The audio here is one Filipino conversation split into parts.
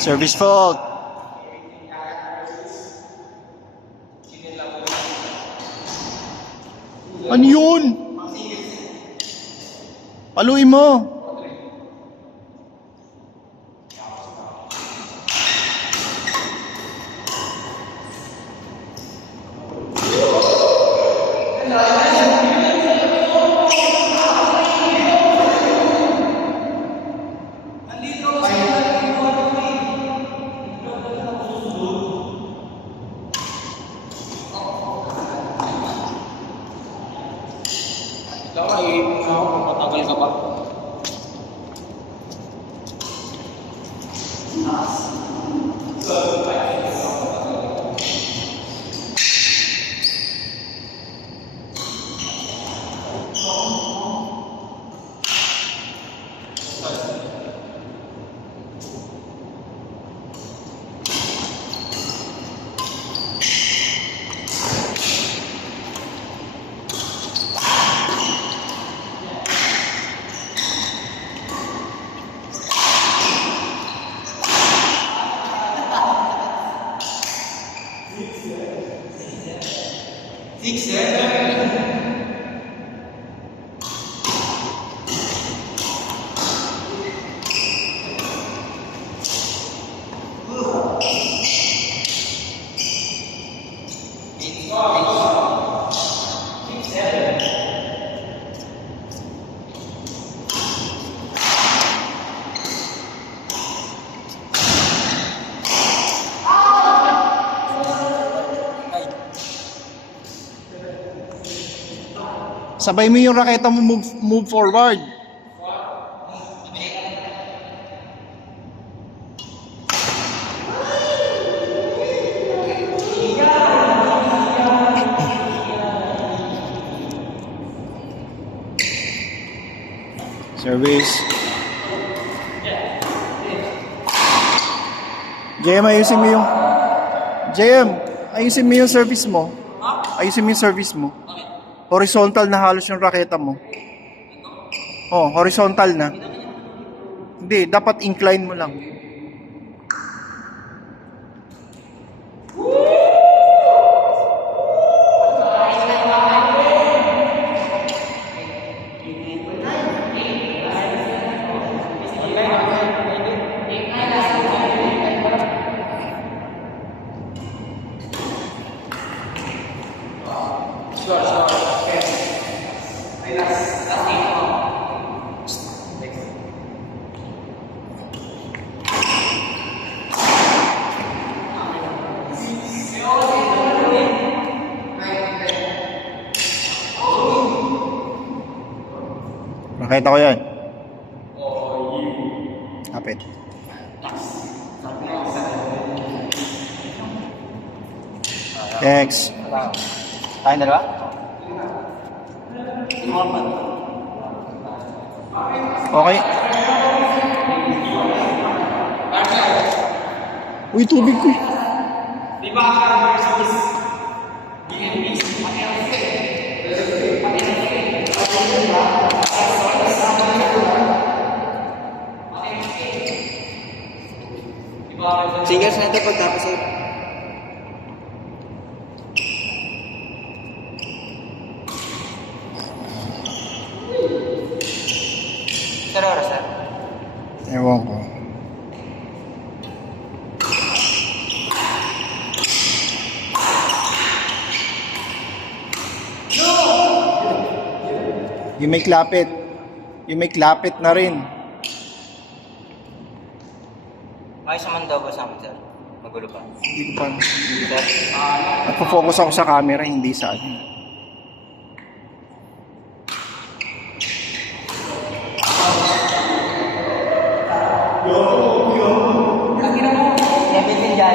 Service fault. Ano yun? Paluin mo. Matagal ka ba? Sabay mo yung raketa mo, move forward. Service. JM, ayusin mo yung JM, ayusin mo yung service mo. Ayusin mo yung service mo. Horizontal na halos yung raketa mo. Oh, horizontal na. Hindi, dapat incline mo lang. Nakita ko yan. Kapit. Next. Tayong dalawa? Okay. Uy, tubig ko. Di ba ka service? Singers natin pagtapos sir. Sir, oras sir? Ewan ko. Yung may klapit. Yung may klapit na rin. Ayos naman daw ba sa amin sir? Magulo pa. Hindi ko pa. Sir? Nagpo-focus ako sa camera, hindi sa akin. Level din dyan.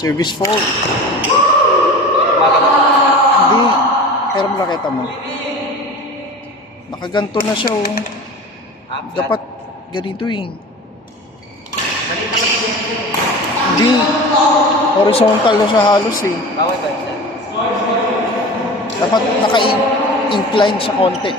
Service fault. Hindi. Pero raketa mo. Nakaganto na siya oh. Dapat ganito eh. Hindi. Horizontal na siya halos eh. Bawal ba, sir? Dapat naka-incline siya konti.